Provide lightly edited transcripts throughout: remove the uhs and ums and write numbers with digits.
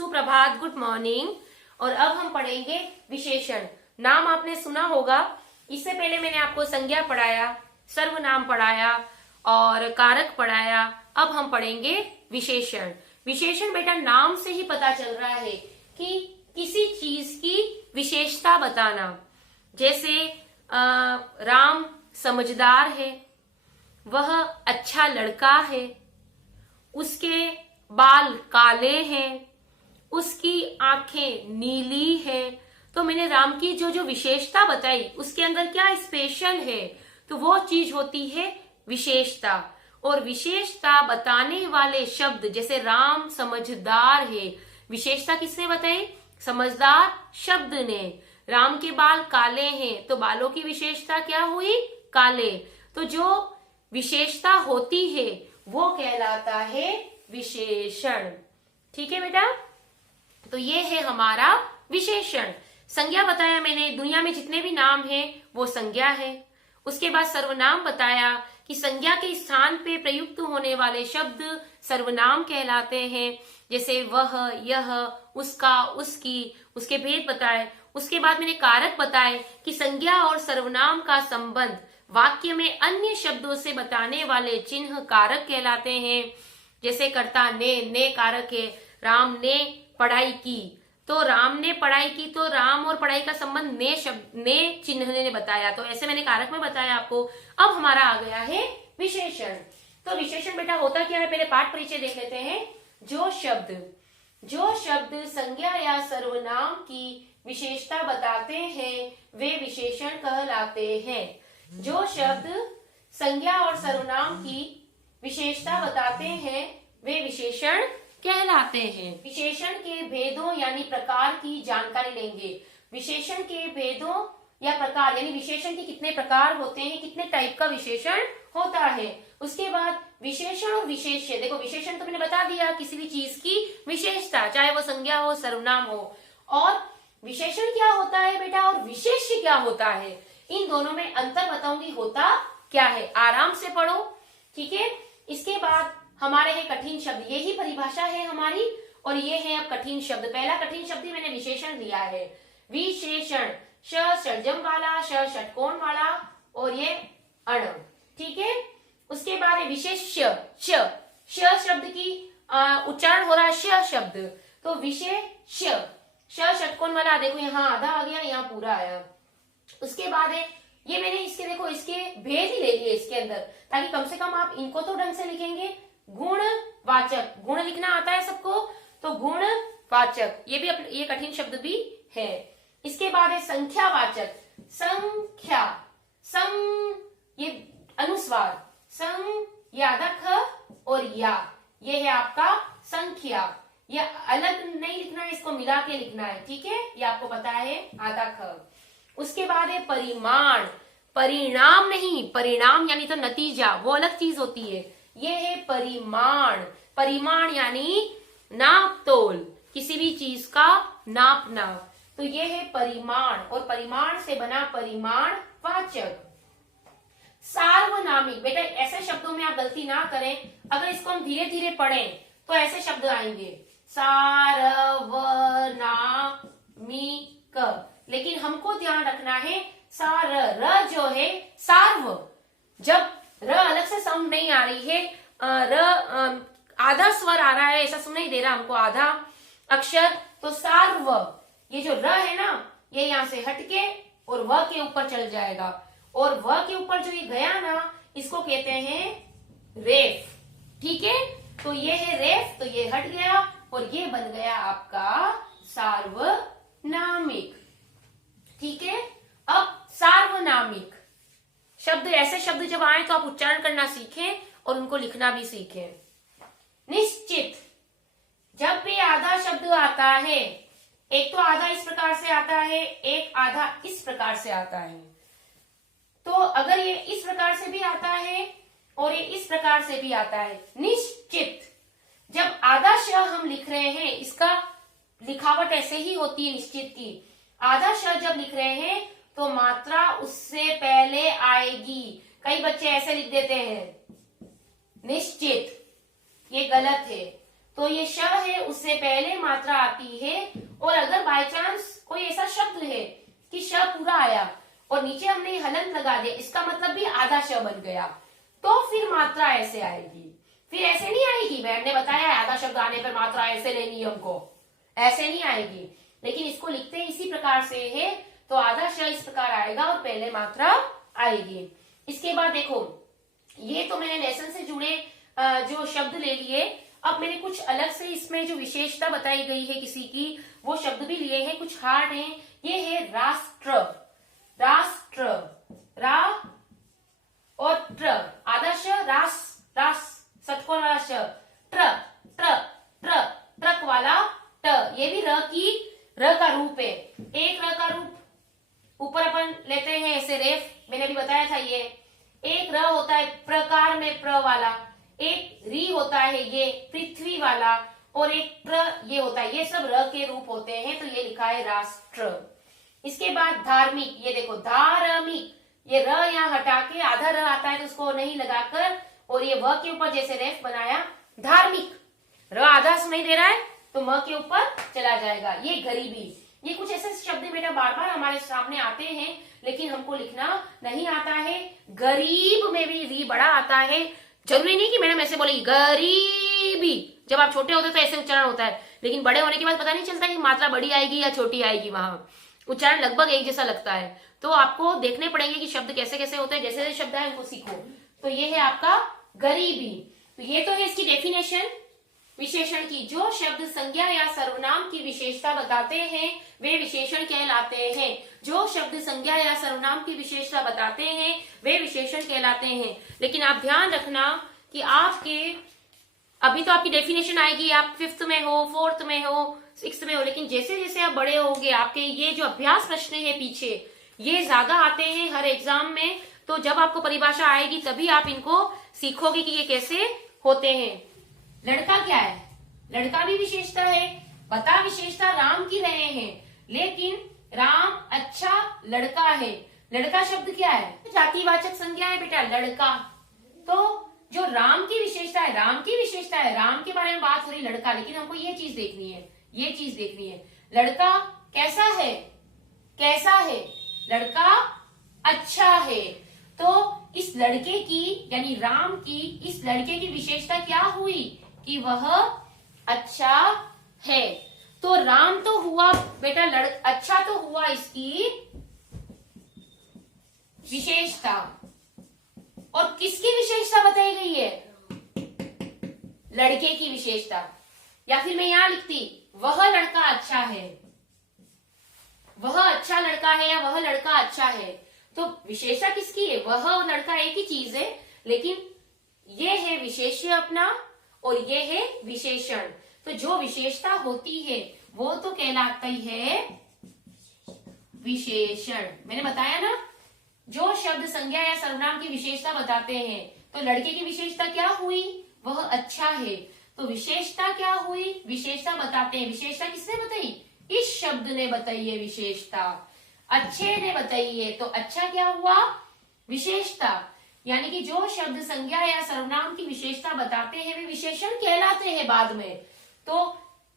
सुप्रभात, good morning. और अब हम पढ़ेंगे विशेषण। नाम आपने सुना होगा, इससे पहले मैंने आपको संज्ञा पढ़ाया, सर्वनाम पढ़ाया और कारक पढ़ाया। अब हम पढ़ेंगे विशेषण। विशेषण बेटा नाम से ही पता चल रहा है कि किसी चीज की विशेषता बताना। जैसे राम समझदार है, वह अच्छा लड़का है, उसके बाल काले हैं, उसकी आंखें नीली हैं। तो मैंने राम की जो जो विशेषता बताई उसके अंदर क्या स्पेशल है, तो वो चीज होती है विशेषता। और विशेषता बताने वाले शब्द, जैसे राम समझदार है, विशेषता किसने बताई? समझदार शब्द ने। राम के बाल काले हैं, तो बालों की विशेषता क्या हुई? काले। तो जो विशेषता होती है वो कहलाता है विशेषण। ठीक है बेटा, तो ये है हमारा विशेषण। संज्ञा बताया मैंने, दुनिया में जितने भी नाम हैं वो संज्ञा है। उसके बाद सर्वनाम बताया कि संज्ञा के स्थान पे प्रयुक्त होने वाले शब्द सर्वनाम कहलाते हैं। जैसे वह, यह, उसका, उसकी, उसके भेद बताए। उसके बाद मैंने कारक बताए कि संज्ञा और सर्वनाम का संबंध वाक्य में अन्य शब्दों से बताने वाले चिन्ह कारक कहलाते हैं। जैसे कर्ता ने कारक है। राम ने पढ़ाई की, तो राम ने पढ़ाई की, तो राम और पढ़ाई का संबंध ने शब्द ने चिन्ह ने बताया। तो ऐसे मैंने कारक में बताया आपको। अब हमारा आ गया है विशेषण। तो विशेषण बेटा होता क्या है, पहले पाठ परिचय देख लेते हैं। जो शब्द संज्ञा या सर्वनाम की विशेषता बताते हैं वे विशेषण कहलाते हैं। जो शब्द संज्ञा और सर्वनाम की विशेषता बताते हैं वे विशेषण कहलाते हैं। विशेषण के भेदों यानी प्रकार की जानकारी लेंगे। विशेषण के भेदों या प्रकार यानी विशेषण के कितने प्रकार होते हैं, कितने टाइप का विशेषण होता है। उसके बाद विशेषण और विशेष्य। देखो विशेषण तो मैंने बता दिया, किसी भी चीज की विशेषता, चाहे वो संज्ञा हो सर्वनाम हो। और विशेषण क्या होता है बेटा, और विशेष्य क्या होता है, इन दोनों में अंतर बताऊंगी होता क्या है। आराम से पढ़ो, ठीक है। इसके बाद हमारे हैं कठिन शब्द। यही परिभाषा है हमारी, और ये है अब कठिन शब्द। पहला कठिन शब्द ही मैंने विशेषण दिया है। विशेषण श षड्जम वाला, श षटकोण वाला, और ये अण, ठीक है। उसके बाद है विशेष्य। श शब्द की उच्चारण हो रहा है श शब्द, तो विशेष्य। श षटकोण वाला, देखो यहाँ आधा आ गया, यहाँ पूरा आया। उसके बाद है ये मैंने इसके देखो इसके भेद ही ले लिए इसके अंदर, ताकि कम से कम आप इनको तो ढंग से लिखेंगे। गुणवाचक, गुण लिखना आता है सबको, तो गुणवाचक ये भी ये कठिन शब्द भी है। इसके बाद है संख्यावाचक। संख्या, ये अनुस्वार, ये आधा ख और या, ये है आपका संख्या। ये अलग नहीं लिखना है, इसको मिला के लिखना है, ठीक है। ये आपको पता है आधा ख। उसके बाद है परिमाण। परिणाम नहीं, परिणाम यानी तो नतीजा, वो अलग चीज होती है। ये है परिमाण। परिमाण यानी नाप तोल, किसी भी चीज का नापना, तो ये है परिमाण। और परिमाण से बना परिमाण वाचक। सार्वनामिक, बेटा ऐसे शब्दों में आप गलती ना करें, अगर इसको हम धीरे धीरे पढ़ें तो ऐसे शब्द आएंगे सार्वनामिक, लेकिन हमको ध्यान रखना है सार, र जो है सार्व, जब र अलग से साउंड नहीं आ रही है, र आधा स्वर आ रहा है, ऐसा सुन नहीं दे रहा हमको आधा अक्षर, तो सार्व, ये जो र है ना, ये यहाँ से हटके और व के ऊपर चल जाएगा, और व के ऊपर जो ये गया ना, इसको कहते हैं रेफ, ठीक है। तो ये है रेफ, तो ये हट गया और ये बन गया आपका सार्वनामिक, ठीक है। अब सार्वनामिक शब्द, ऐसे शब्द जब आए तो आप उच्चारण करना सीखें और उनको लिखना भी सीखें। निश्चित, जब भी आधा शब्द आता है, एक तो आधा इस प्रकार से आता है, एक आधा इस प्रकार से आता है। तो अगर ये इस प्रकार से भी आता है और ये इस प्रकार से भी आता है, निश्चित, जब आधा श हम लिख रहे हैं, इसका लिखावट ऐसे ही होती है निश्चित की। आधा श जब लिख रहे हैं तो मात्रा उससे पहले आएगी। कई बच्चे ऐसे लिख देते हैं निश्चित, ये गलत है। तो ये श है उससे पहले मात्रा आती है। और अगर बाय चांस कोई ऐसा शब्द है कि श पूरा आया और नीचे हमने हलंत लगा दिया, इसका मतलब भी आधा श बन गया, तो फिर मात्रा ऐसे आएगी। फिर ऐसे नहीं आएगी, मैम ने बताया आधा शब्द आने पर मात्रा ऐसे लेनी हमको, ऐसे नहीं आएगी। लेकिन इसको लिखते इसी प्रकार से है, तो आधा श इस प्रकार आएगा और पहले मात्रा आएगी। इसके बाद देखो, ये तो मैंने लेसन से जुड़े जो शब्द ले लिए। अब मैंने कुछ अलग से इसमें जो विशेषता बताई गई है किसी की, वो शब्द भी लिए हैं, कुछ हार्ड हैं। ये है राष्ट्र, राष्ट्र, रा और ट्र, आधा श, रास, रास, षटकोण वाला श, ट्र, ट्र, ट्र, ट्रक वाला ट, ये भी र का रूप है। एक र का रूप ऊपर अपन लेते हैं ऐसे रेफ, मैंने भी बताया था ये। एक र होता है प्रकार में प्र वाला, एक री होता है ये पृथ्वी वाला, और एक प्र ये होता है, ये सब र के रूप होते हैं, तो ये लिखा है राष्ट्र। इसके बाद धार्मिक, ये देखो धार्मिक, ये र यहाँ हटा के आधा र आता है तो उसको नहीं लगाकर और ये व के ऊपर जैसे रेफ बनाया, धार्मिक, र आधा सुनाई दे रहा है तो म के ऊपर चला जाएगा। ये गरीबी, ये कुछ ऐसे शब्द बेटा बार बार हमारे सामने आते हैं लेकिन हमको लिखना नहीं आता है। गरीब में भी री बड़ा आता है, जरूरी नहीं कि मैडम ऐसे बोलेगी गरीबी, जब आप छोटे होते तो ऐसे उच्चारण होता है, लेकिन बड़े होने के बाद पता नहीं चलता कि मात्रा बड़ी आएगी या छोटी आएगी, वहां उच्चारण लगभग एक जैसा लगता है। तो आपको देखने पड़ेंगे कि शब्द कैसे कैसे होते हैं, जैसे जैसे शब्द है उनको सीखो। तो ये है आपका गरीबी। तो ये तो है इसकी डेफिनेशन विशेषण की। जो शब्द संज्ञा या सर्वनाम की विशेषता बताते हैं वे विशेषण कहलाते हैं। जो शब्द संज्ञा या सर्वनाम की विशेषता बताते हैं वे विशेषण कहलाते हैं। लेकिन आप ध्यान रखना कि आपके अभी तो आपकी डेफिनेशन आएगी, आप 5th में हो, 4th में हो, 6th में हो, लेकिन जैसे जैसे आप बड़े होगे आपके ये जो अभ्यास प्रश्न है पीछे ये ज्यादा आते हैं हर एग्जाम में। तो जब आपको परिभाषा आएगी तभी आप इनको सीखोगे कि ये कैसे होते हैं। लड़का क्या है? लड़का भी विशेषता है। बता विशेषता राम की रहे हैं, लेकिन राम अच्छा लड़का है। लड़का शब्द क्या है? जातिवाचक संज्ञा है बेटा, लड़का। तो जो राम की विशेषता है, राम की विशेषता है, राम के बारे में बात हो रही लड़का, लेकिन हमको ये चीज देखनी है, ये चीज देखनी है। लड़का कैसा है? कैसा है? लड़का अच्छा है। तो इस लड़के की यानी राम की इस लड़के की विशेषता क्या हुई कि वह अच्छा है। तो राम तो हुआ बेटा अच्छा तो हुआ इसकी विशेषता। और किसकी विशेषता बताई गई है? लड़के की विशेषता। या फिर मैं यहां लिखती वह लड़का अच्छा है, वह अच्छा लड़का है या वह लड़का अच्छा है। तो विशेषता किसकी है? वह और लड़का एक ही चीज है, लेकिन ये है विशेष्य अपना और ये है विशेषण। तो जो विशेषता होती है वो तो कहलाती है विशेषण। मैंने बताया ना, जो शब्द संज्ञा या सर्वनाम की विशेषता बताते हैं, तो लड़के की विशेषता क्या हुई? वह अच्छा है। तो विशेषता क्या हुई? विशेषता बताते हैं। विशेषता किसने बताई? इस शब्द ने बताई है विशेषता, अच्छे ने बताई है। तो अच्छा क्या हुआ? विशेषता। यानी कि जो शब्द संज्ञा या सर्वनाम की विशेषता बताते हैं वे विशेषण कहलाते हैं बाद में। तो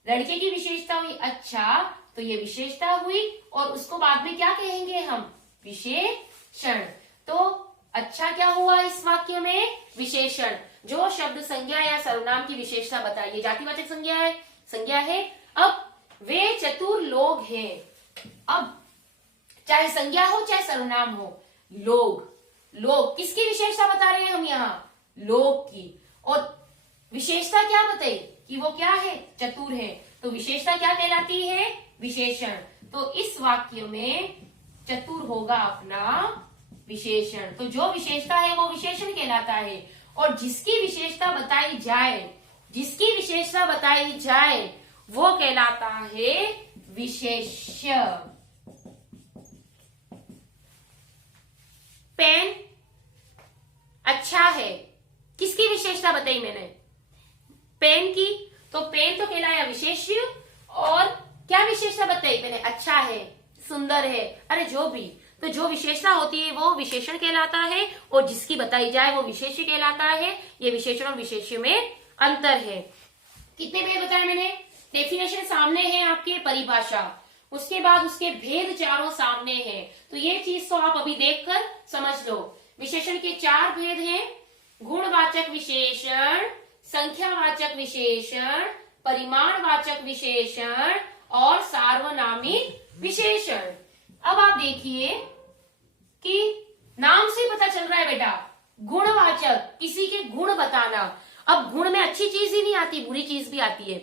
लड़के की विशेषता हुई अच्छा, तो ये विशेषता हुई और उसको बाद में क्या कहेंगे हम? विशेषण। तो अच्छा क्या हुआ इस वाक्य में? विशेषण। जो शब्द संज्ञा या सर्वनाम की विशेषता बताइए, जातिवाचक संज्ञा है, संज्ञा है। अब वे चतुर लोग हैं। अब चाहे संज्ञा हो चाहे सर्वनाम हो, लोग, लोग किसकी विशेषता बता रहे हैं हम यहाँ? लोग की। और विशेषता क्या बताई कि वो क्या है? चतुर है। तो विशेषता क्या कहलाती है? विशेषण। तो इस वाक्य में चतुर होगा अपना विशेषण। तो जो विशेषता है वो विशेषण कहलाता है। और जिसकी विशेषता बताई जाए, जिसकी विशेषता बताई जाए वो कहलाता है विशेष्य। पेन अच्छा है, किसकी विशेषता बताई मैंने? पेन की। तो पेन तो कहलाया विशेष्य। और क्या विशेषता बताई मैंने? अच्छा है, सुंदर है, अरे जो भी। तो जो विशेषता होती है वो विशेषण कहलाता है और जिसकी बताई जाए वो विशेष्य कहलाता है। ये विशेषण और विशेष्य में अंतर है। कितने भेद बताए मैंने? डेफिनेशन सामने है आपके, परिभाषा, उसके बाद उसके भेद चारों सामने हैं। तो ये चीज तो आप अभी देखकर समझ लो। विशेषण के 4 भेद हैं: गुणवाचक विशेषण, संख्यावाचक विशेषण, परिमाणवाचक विशेषण और सार्वनामिक विशेषण। अब आप देखिए कि नाम से पता चल रहा है बेटा, गुणवाचक, किसी के गुण बताना। अब गुण में अच्छी चीज ही नहीं आती, बुरी चीज भी आती है।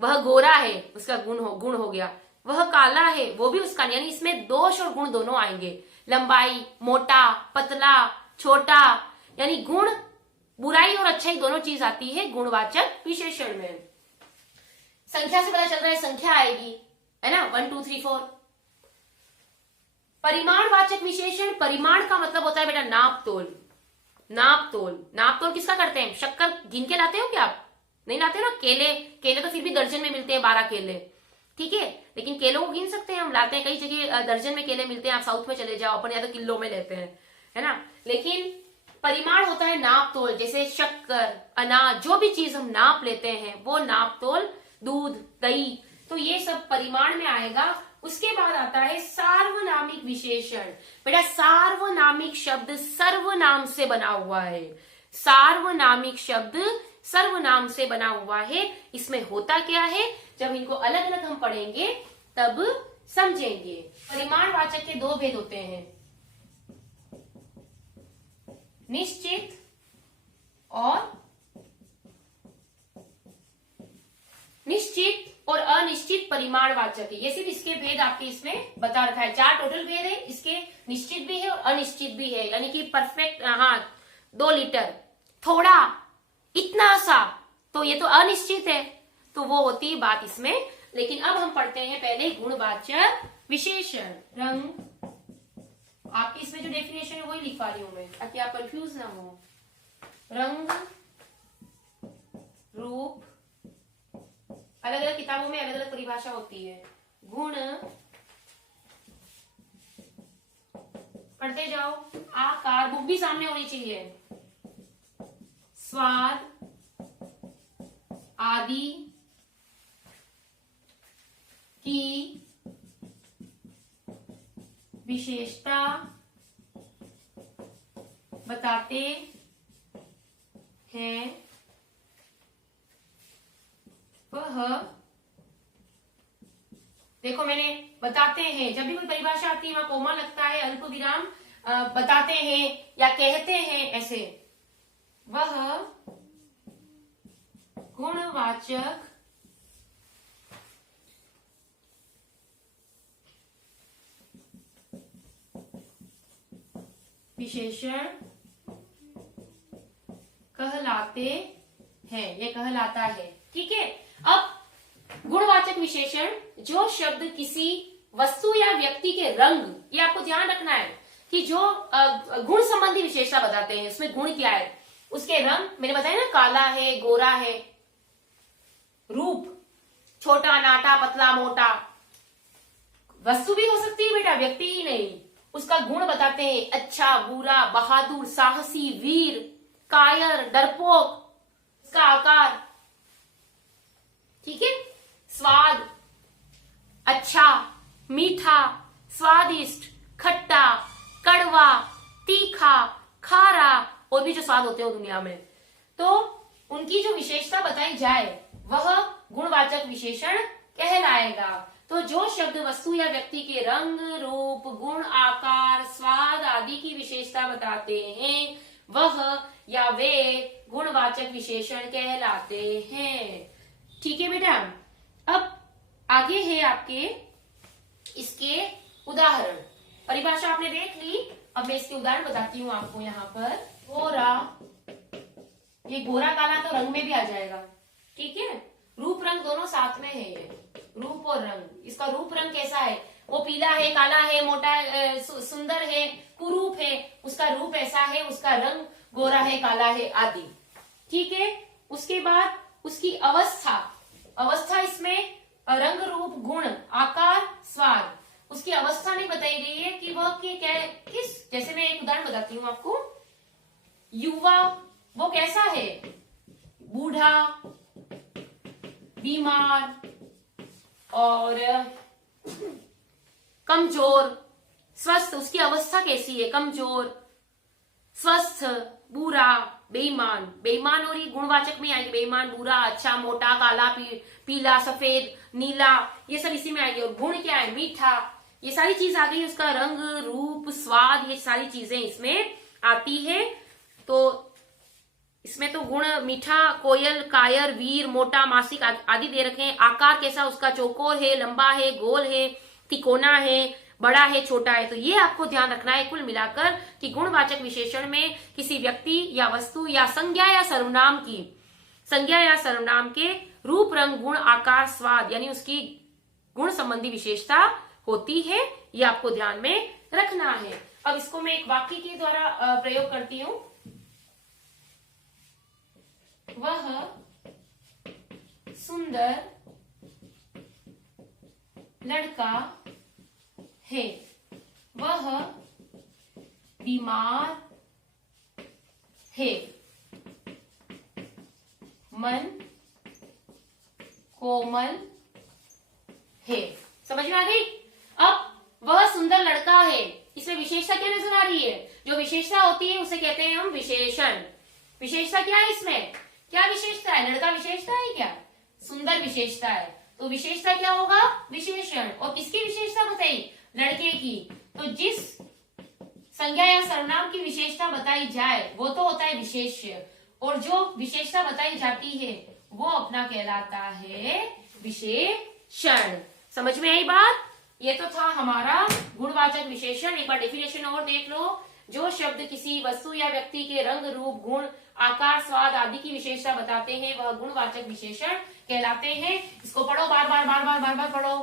वह गोरा है, उसका गुण हो गया। वह काला है, वो भी उसका, यानी इसमें दोष और गुण दोनों आएंगे। लंबाई, मोटा, पतला, छोटा, यानी गुण, बुराई और अच्छाई दोनों चीज आती है गुणवाचक विशेषण में। संख्या से पता चल रहा है, संख्या आएगी, है ना, 1 2 3 4। परिमाणवाचक विशेषण, परिमाण का मतलब होता है बेटा नाप तोल। नाप तोल किसका करते हैं? शक्कर गिन के लाते हो क्या आप? नहीं लाते ना। केले तो फिर भी दर्जन में मिलते हैं, 12 केले, ठीक है, लेकिन केलों को गिन सकते हैं हम, लाते हैं कई जगह दर्जन में केले मिलते हैं। आप साउथ में चले जाओ, अपन या तो किलो में लेते हैं, है ना। लेकिन परिमाण होता है नाप तोल, जैसे शक्कर, अनाज, जो भी चीज हम नाप लेते हैं वो नाप तोल, दूध, दही, तो ये सब परिमाण में आएगा। उसके बाद आता है सार्वनामिक विशेषण। बेटा सार्वनामिक शब्द सर्वनाम से बना हुआ है। सार्वनामिक शब्द सर्वनाम से बना हुआ है। इसमें होता क्या है, जब इनको अलग अलग हम पढ़ेंगे तब समझेंगे। परिमाणवाचक के 2 भेद होते हैं, निश्चित और अनिश्चित परिमाणवाचक है। ये सिर्फ इसके भेद आपके इसमें बता रखा है। 4 टोटल भेद है, इसके निश्चित भी है और अनिश्चित भी है, यानी कि परफेक्ट, हाँ 2 लीटर, थोड़ा, इतना सा, तो ये तो अनिश्चित है, तो वो होती है बात इसमें। लेकिन अब हम पढ़ते हैं पहले गुणवाचक विशेषण। रंग, आपकी इसमें जो डेफिनेशन है वही लिखवा रही हूं मैं, ताकि आप कंफ्यूज ना हो। रंग, रूप, अलग अलग किताबों में अलग अलग परिभाषा होती है। गुण, पढ़ते जाओ। आकार, बुक भी सामने होनी चाहिए। स्वाद, आदि की विशेषता बताते हैं, वह, देखो मैंने बताते हैं, जब भी कोई परिभाषा आती है वहां कोमा लगता है, अल्प विराम, बताते हैं या कहते हैं, ऐसे। वह गुणवाचक विशेषण कहलाते हैं, ये कहलाता है, ठीक है। अब गुणवाचक विशेषण, जो शब्द किसी वस्तु या व्यक्ति के रंग, ये आपको ध्यान रखना है कि जो गुण संबंधी विशेषता बताते हैं, उसमें गुण क्या है, उसके रंग, मैंने बताया ना, काला है, गोरा है। रूप, छोटा, नाटा, पतला, मोटा, वस्तु भी हो सकती है बेटा, व्यक्ति ही नहीं। उसका गुण बताते हैं, अच्छा, बुरा, बहादुर, साहसी, वीर, कायर, डरपोक, उसका आकार, ठीक है। स्वाद, अच्छा, मीठा, स्वादिष्ट, खट्टा, कड़वा, तीखा, खारा, और भी जो स्वाद होते हैं दुनिया में, तो उनकी जो विशेषता बताई जाए वह गुणवाचक विशेषण कहलाएगा। तो जो शब्द वस्तु या व्यक्ति के रंग, रूप, गुण, आकार, स्वाद आदि की विशेषता बताते हैं, वह या वे गुणवाचक विशेषण कहलाते हैं, ठीक है बेटा। अब आगे है आपके इसके उदाहरण। परिभाषा आपने देख ली, अब मैं इसके उदाहरण बताती हूँ आपको। यहाँ पर गोरा, ये गोरा काला तो रंग में भी आ जाएगा, ठीक है। रूप रंग दोनों साथ में है, ये रूप और रंग। इसका रूप रंग कैसा है, वो पीला है, काला है, मोटा, सुंदर है, कुरूप है, उसका रूप ऐसा है, उसका रंग गोरा है, काला है, आदि, ठीक है। उसके बाद उसकी अवस्था, अवस्था इसमें रंग, रूप, गुण, आकार, स्वाद, उसकी अवस्था नहीं बताई गई है कि वह किस, जैसे मैं एक उदाहरण बताती हूँ आपको। युवा, वो कैसा है, बूढ़ा, बीमार और कमजोर, स्वस्थ, उसकी अवस्था कैसी है, कमजोर, स्वस्थ, बुरा, बेईमान। बेईमान और ये गुणवाचक में आएंगे, बेईमान, बुरा, अच्छा, मोटा, काला, पीला, सफेद, नीला, ये सब इसी में आएंगे। और गुण क्या है, मीठा, ये सारी चीज आ गई, उसका रंग, रूप, स्वाद, ये सारी चीजें इसमें आती है। तो इसमें तो गुण मीठा, कोयल, कायर, वीर, मोटा, मासिक आदि दे रखे हैं। आकार कैसा, उसका चौकोर है, लंबा है, गोल है, तिकोना है, बड़ा है, छोटा है। तो ये आपको ध्यान रखना है कुल मिलाकर कि गुणवाचक विशेषण में किसी व्यक्ति या वस्तु या संज्ञा या सर्वनाम की, संज्ञा या सर्वनाम के रूप, रंग, गुण, आकार, स्वाद यानी उसकी गुण संबंधी विशेषता होती है। ये आपको ध्यान में रखना है। अब इसको मैं एक वाक्य के द्वारा प्रयोग करती हूं। वह सुंदर लड़का है, वह बीमार है, मन कोमल है। समझ में आ गई? अब वह सुंदर लड़का है, इसमें विशेषता क्या नजर आ रही है? जो विशेषता होती है उसे कहते हैं हम विशेषण। विशेषता क्या है इसमें? क्या विशेषता है? लड़का विशेषता है क्या? सुंदर विशेषता है, तो विशेषता क्या होगा? विशेषण। और किसकी विशेषता बताई? लड़के की। तो जिस संज्ञा या सर्वनाम की विशेषता बताई जाए वो तो होता है विशेष्य, और जो विशेषता बताई जाती है वो अपना कहलाता है विशेषण। समझ में आई बात? ये तो था हमारा गुणवाचक विशेषण। एक बार डेफिनेशन और देख लो। जो शब्द किसी वस्तु या व्यक्ति के रंग, रूप, गुण, आकार, स्वाद आदि की विशेषता बताते हैं वह गुणवाचक विशेषण कहलाते हैं। इसको पढ़ो, बार बार बार बार बार बार पढ़ो।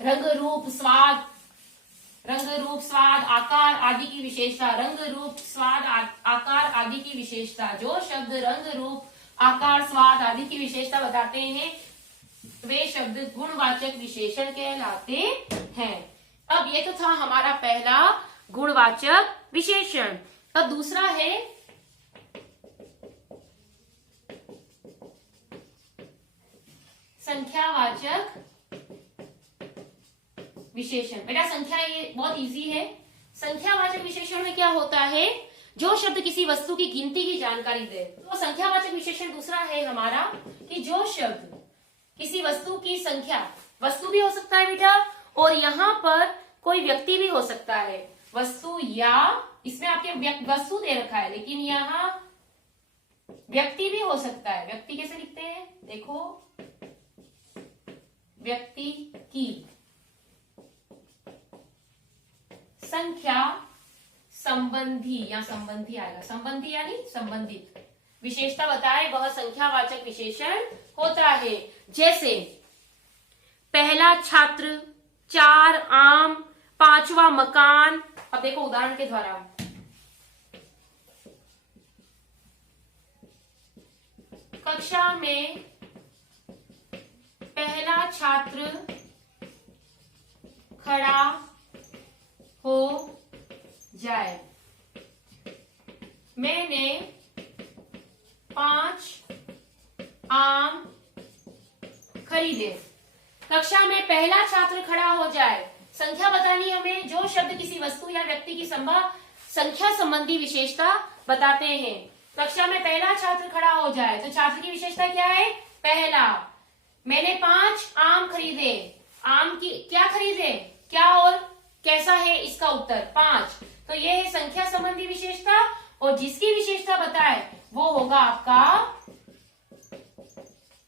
रंग, रूप, स्वाद, रंग, रूप, स्वाद, आकार आदि की विशेषता। रंग, रूप, स्वाद, आकार आदि की विशेषता। जो शब्द रंग, रूप, आकार, स्वाद आदि की विशेषता बताते हैं वे शब्द गुणवाचक विशेषण कहलाते हैं। अब ये तो था हमारा पहला गुणवाचक विशेषण। अब दूसरा है संख्यावाचक विशेषण। बेटा संख्या ये बहुत इजी है। संख्यावाचक विशेषण में क्या होता है? जो शब्द किसी वस्तु की गिनती की जानकारी दे। तो संख्यावाचक विशेषण दूसरा है हमारा कि जो शब्द किसी वस्तु की संख्या, वस्तु भी हो सकता है बेटा, और यहाँ पर कोई व्यक्ति भी हो सकता है। वस्तु या इसमें आपके वस्तु दे रखा है लेकिन यहाँ व्यक्ति भी हो सकता है। व्यक्ति कैसे लिखते हैं? देखो, व्यक्ति की संख्या संबंधी, या संबंधी आएगा, संबंधी यानी संबंधित विशेषता बताए वह संख्यावाचक विशेषण होता है। जैसे पहला छात्र, 4 आम, 5वां मकान। अब देखो उदाहरण के द्वारा, कक्षा में पहला छात्र खड़ा हो जाए। मैंने 5 आम खरीदे। कक्षा में पहला छात्र खड़ा हो जाए। संख्या बतानी हमें। जो शब्द किसी वस्तु या व्यक्ति की संख्या संबंधी विशेषता बताते हैं। कक्षा में पहला छात्र खड़ा हो जाए तो छात्र की विशेषता क्या है? पहला। मैंने 5 आम खरीदे। आम की क्या खरीदे? क्या और कैसा है इसका उत्तर 5। तो ये है संख्या संबंधी विशेषता, और जिसकी विशेषता बताए वो होगा आपका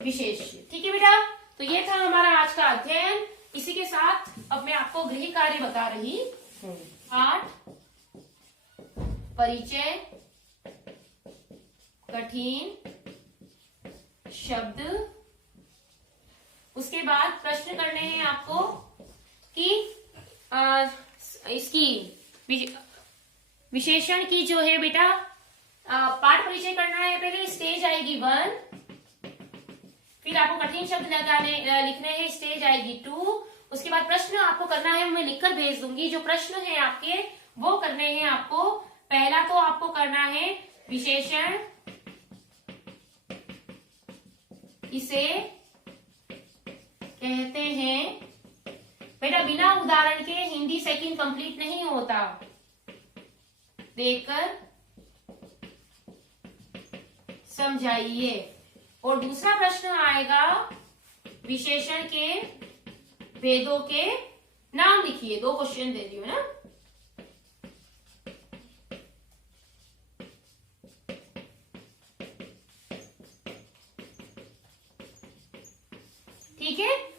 विशेष्य। ठीक है बेटा? तो ये था हमारा आज का अध्ययन। इसी के साथ अब मैं आपको गृह कार्य बता रही हूँ। 8 परिचय कठिन शब्द। उसके बाद प्रश्न करने हैं आपको कि इसकी विशेषण की जो है बेटा पाठ परिचय करना है। पहले स्टेज आएगी 1, फिर आपको कठिन शब्द लिखने हैं, स्टेज आएगी 2। उसके बाद प्रश्न आपको करना है, मैं लिखकर भेज दूंगी। जो प्रश्न है आपके वो करने हैं आपको। पहला तो आपको करना है विशेषण, इसे कहते हैं। बेटा बिना उदाहरण के हिंदी सेकंड कंप्लीट नहीं होता, देखकर समझाइए। और दूसरा प्रश्न आएगा, विशेषण के भेदों के नाम लिखिए। 2 क्वेश्चन दे दी हूं ना। ठीक है।